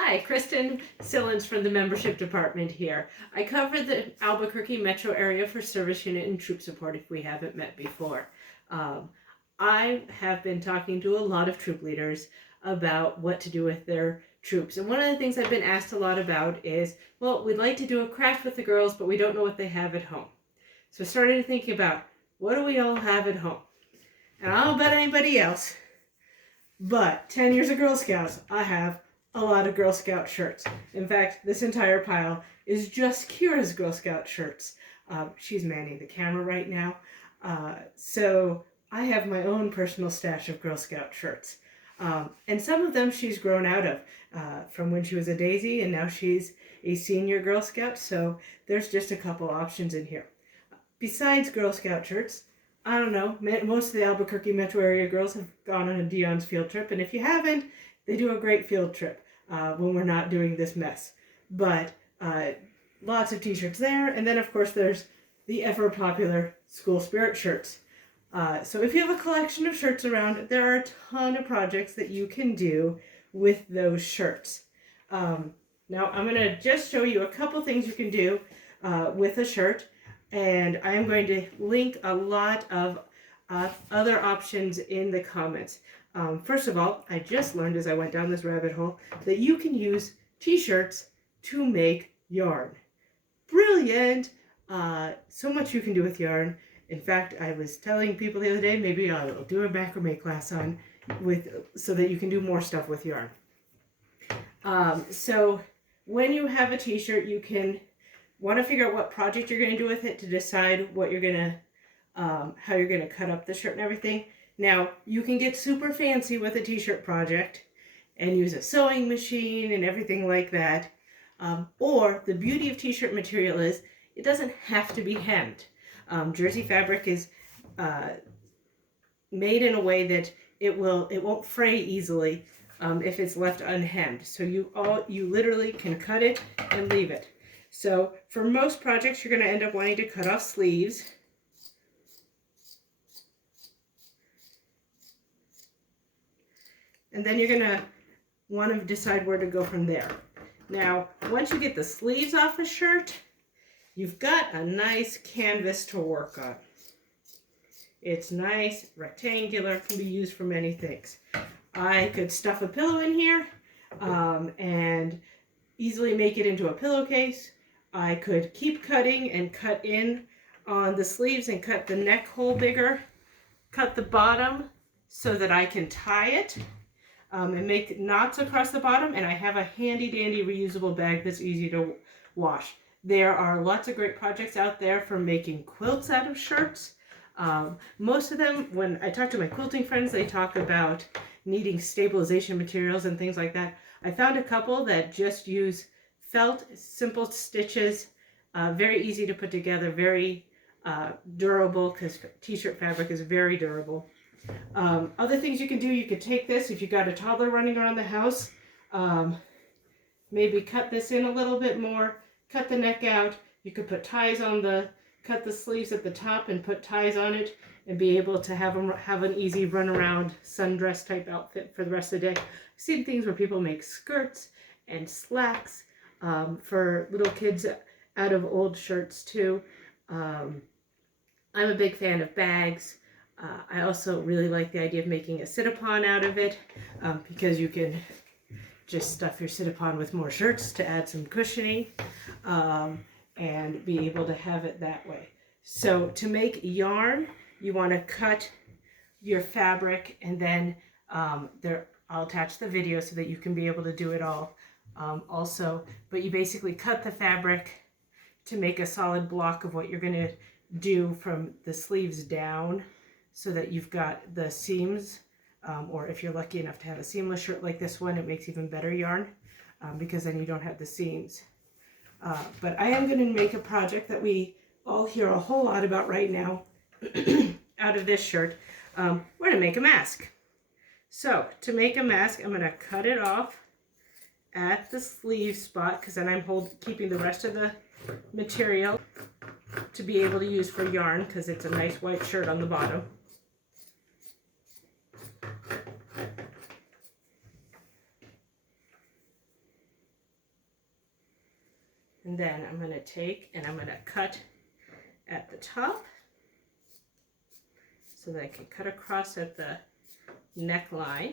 Hi, Kristen Sillins from the membership department here. I cover the Albuquerque metro area for service unit and troop support if we haven't met before. Um, I have been talking to a lot of troop leaders about what to do with their troops. And one of the things I've been asked a lot about is, well, we'd like to do a craft with the girls, but we don't know what they have at home. So I started thinking about, what do we all have at home? And I don't bet anybody else, but 10 years of Girl Scouts, I have a lot of Girl Scout shirts. In fact, this entire pile is just Kira's Girl Scout shirts. She's manning the camera right now. So I have my own personal stash of Girl Scout shirts. And some of them she's grown out of from when she was a daisy, and now she's a senior Girl Scout. So there's just a couple options in here. Besides Girl Scout shirts, I don't know, most of the Albuquerque metro area girls have gone on a Dion's field trip, and if you haven't, they do a great field trip when we're not doing this mess. But lots of t-shirts there, and then of course there's the ever popular school spirit shirts. So if you have a collection of shirts around, there are a ton of projects that you can do with those shirts. Now I'm going to just show you a couple things you can do with a shirt, and I am going to link a lot of other options in the comments. First of all, I just learned as I went down this rabbit hole that you can use t-shirts to make yarn. Brilliant! So much you can do with yarn. In fact, I was telling people the other day, maybe I'll do a macrame class on so that you can do more stuff with yarn. So when you have a t-shirt, you can want to figure out what project you're going to do with it to decide what you're going to how you're going to cut up the shirt and everything. Now, you can get super fancy with a t-shirt project and use a sewing machine and everything like that. Or the beauty of t-shirt material is it doesn't have to be hemmed. Jersey fabric is made in a way that it won't fray easily if it's left unhemmed. So you literally can cut it and leave it. So for most projects, you're going to end up wanting to cut off sleeves. And then you're going to want to decide where to go from there. Now, once you get the sleeves off a shirt, you've got a nice canvas to work on. It's nice, rectangular, can be used for many things. I could stuff a pillow in here and easily make it into a pillowcase. I could keep cutting and cut in on the sleeves and cut the neck hole bigger, cut the bottom so that I can tie it and make knots across the bottom, and I have a handy dandy reusable bag that's easy to wash. There are lots of great projects out there for making quilts out of shirts. Most of them, when I talk to my quilting friends, they talk about needing stabilization materials and things like that. I found a couple that just use felt, simple stitches, very easy to put together, very durable, because t-shirt fabric is very durable. Other things you can do, you could take this, if you've got a toddler running around the house, maybe cut this in a little bit more, cut the neck out. You could put ties on cut the sleeves at the top and put ties on it and be able to have an easy run around sundress type outfit for the rest of the day. I've seen things where people make skirts and slacks for little kids out of old shirts too. I'm a big fan of bags. I also really like the idea of making a sit-upon out of it because you can just stuff your sit-upon with more shirts to add some cushioning and be able to have it that way. So to make yarn, you want to cut your fabric, and then I'll attach the video so that you can be able to do it all also. But you basically cut the fabric to make a solid block of what you're going to do from the sleeves down, so that you've got the seams, or if you're lucky enough to have a seamless shirt like this one, it makes even better yarn because then you don't have the seams. But I am going to make a project that we all hear a whole lot about right now out of this shirt. We're going to make a mask. So to make a mask, I'm going to cut it off at the sleeve spot, because then I'm keeping the rest of the material to be able to use for yarn, because it's a nice white shirt on the bottom. And then I'm going to take and I'm going to cut at the top so that I can cut across at the neckline.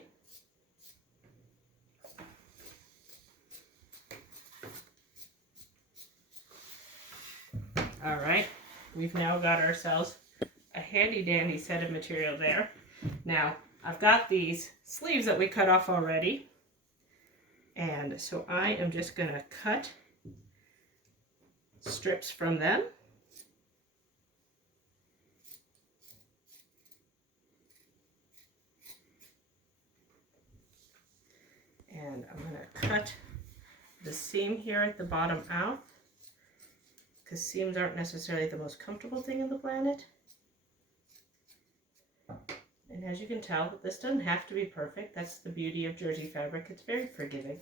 All right, we've now got ourselves a handy dandy set of material there. Now, I've got these sleeves that we cut off already. And so I am just going to cut strips from them. And I'm going to cut the seam here at the bottom out, because seams aren't necessarily the most comfortable thing on the planet. And as you can tell, this doesn't have to be perfect. That's the beauty of jersey fabric. It's very forgiving.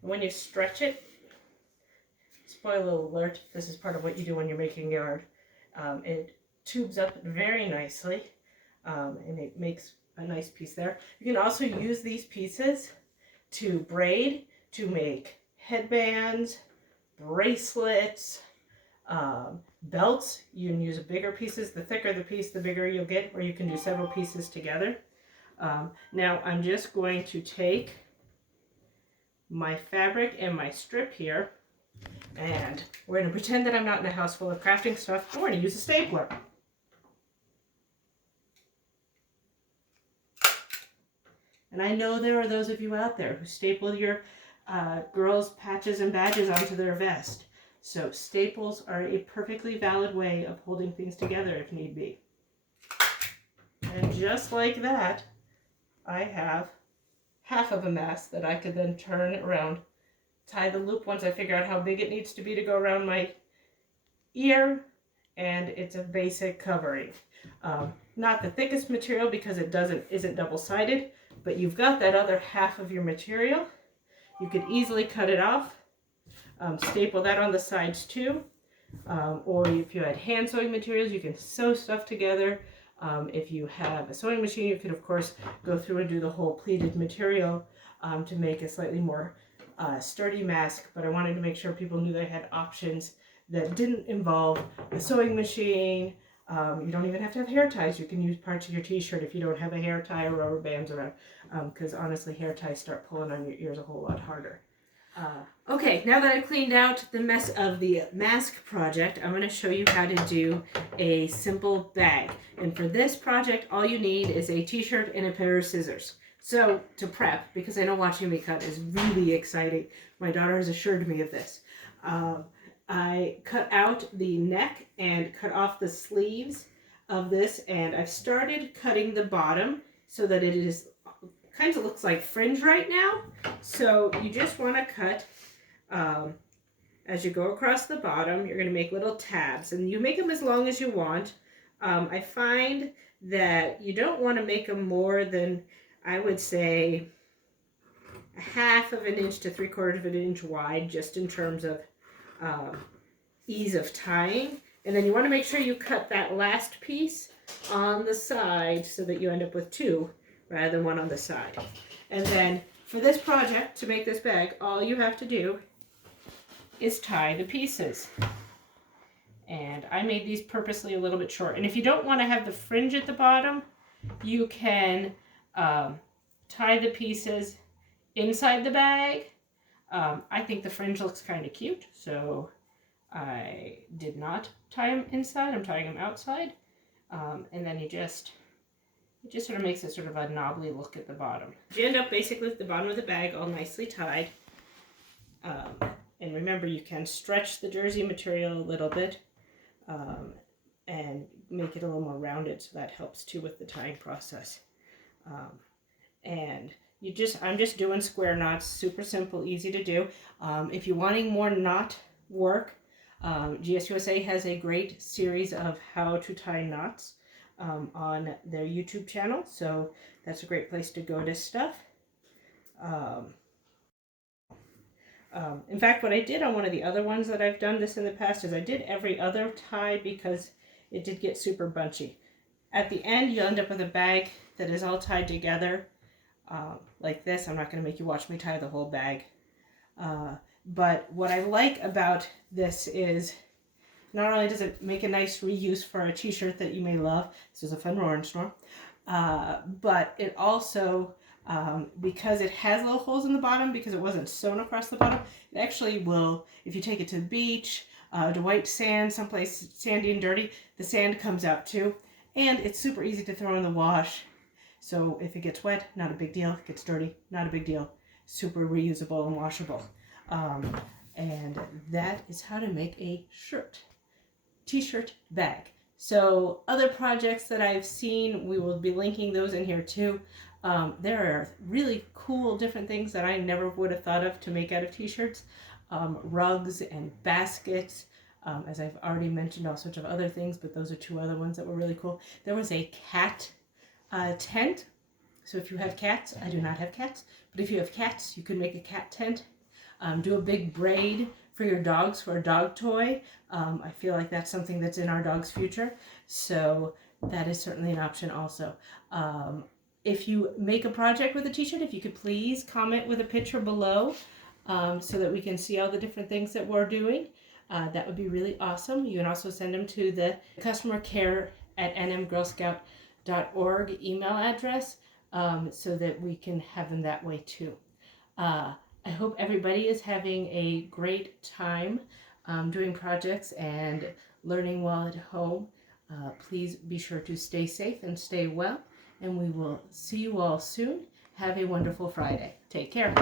When you stretch it, spoiler alert, this is part of what you do when you're making yarn. It tubes up very nicely, and it makes a nice piece there. You can also use these pieces to braid, to make headbands, bracelets, belts. You can use bigger pieces. The thicker the piece, the bigger you'll get, or you can do several pieces together. Now I'm just going to take my fabric and my strip here, and we're going to pretend that I'm not in a house full of crafting stuff. We're going to use a stapler. And I know there are those of you out there who staple your girls' patches and badges onto their vest. So staples are a perfectly valid way of holding things together if need be. And just like that, I have half of a mask that I could then turn around, tie the loop once I figure out how big it needs to be to go around my ear, and it's a basic covering. Not the thickest material because it isn't double-sided, but you've got that other half of your material. You could easily cut it off, staple that on the sides too, or if you had hand sewing materials, you can sew stuff together. If you have a sewing machine, you could of course go through and do the whole pleated material to make a slightly more sturdy mask, but I wanted to make sure people knew they had options that didn't involve a sewing machine. You don't even have to have hair ties. You can use parts of your t-shirt if you don't have a hair tie or rubber bands around, because honestly hair ties start pulling on your ears a whole lot harder. Okay, now that I've cleaned out the mess of the mask project, I'm going to show you how to do a simple bag. And for this project, all you need is a t-shirt and a pair of scissors. So to prep, because I know watching me cut is really exciting, my daughter has assured me of this. I cut out the neck and cut off the sleeves of this, and I've started cutting the bottom so that it is kind of looks like fringe right now. So you just want to cut as you go across the bottom. You're going to make little tabs, and you make them as long as you want. I find that you don't want to make them more than, I would say, 1/2 of an inch to 3/4 of an inch wide, just in terms of ease of tying. And then you want to make sure you cut that last piece on the side so that you end up with 2 rather than 1 on the side. And then for this project, to make this bag, all you have to do is tie the pieces. And I made these purposely a little bit short. And if you don't want to have the fringe at the bottom, you can tie the pieces inside the bag. I think the fringe looks kind of cute, so I did not tie them inside. I'm tying them outside. And then it just sort of makes it sort of a knobbly look at the bottom. You end up basically with the bottom of the bag all nicely tied. And remember, you can stretch the jersey material a little bit and make it a little more rounded, so that helps too with the tying process. And I'm just doing square knots, super simple, easy to do. If you're wanting more knot work, GSUSA has a great series of how to tie knots on their YouTube channel, so that's a great place to go to stuff. In fact, what I did on one of the other ones that I've done this in the past is I did every other tie because it did get super bunchy. At the end, you'll end up with a bag that is all tied together like this. I'm not going to make you watch me tie the whole bag. But what I like about this is not only does it make a nice reuse for a t-shirt that you may love, this is a fun roaring storm, but it also, because it has little holes in the bottom, because it wasn't sewn across the bottom, it actually will, if you take it to the beach, to white sand, someplace sandy and dirty, the sand comes out too. And it's super easy to throw in the wash. So if it gets wet, not a big deal. If it gets dirty, not a big deal. Super reusable and washable. And that is how to make a shirt. T-shirt bag. So other projects that I've seen, we will be linking those in here too. There are really cool different things that I never would have thought of to make out of t-shirts. Rugs and baskets. As I've already mentioned, all sorts of other things, but those are two other ones that were really cool. There was a cat tent. So if you have cats, I do not have cats, but if you have cats, you can make a cat tent. Do a big braid for your dogs for a dog toy. I feel like that's something that's in our dog's future. So that is certainly an option also. If you make a project with a t-shirt, if you could please comment with a picture below so that we can see all the different things that we're doing. That would be really awesome. You can also send them to the customer care at nmgirlscout.org email address so that we can have them that way too. I hope everybody is having a great time doing projects and learning while at home. Please be sure to stay safe and stay well, and we will see you all soon. Have a wonderful Friday. Take care.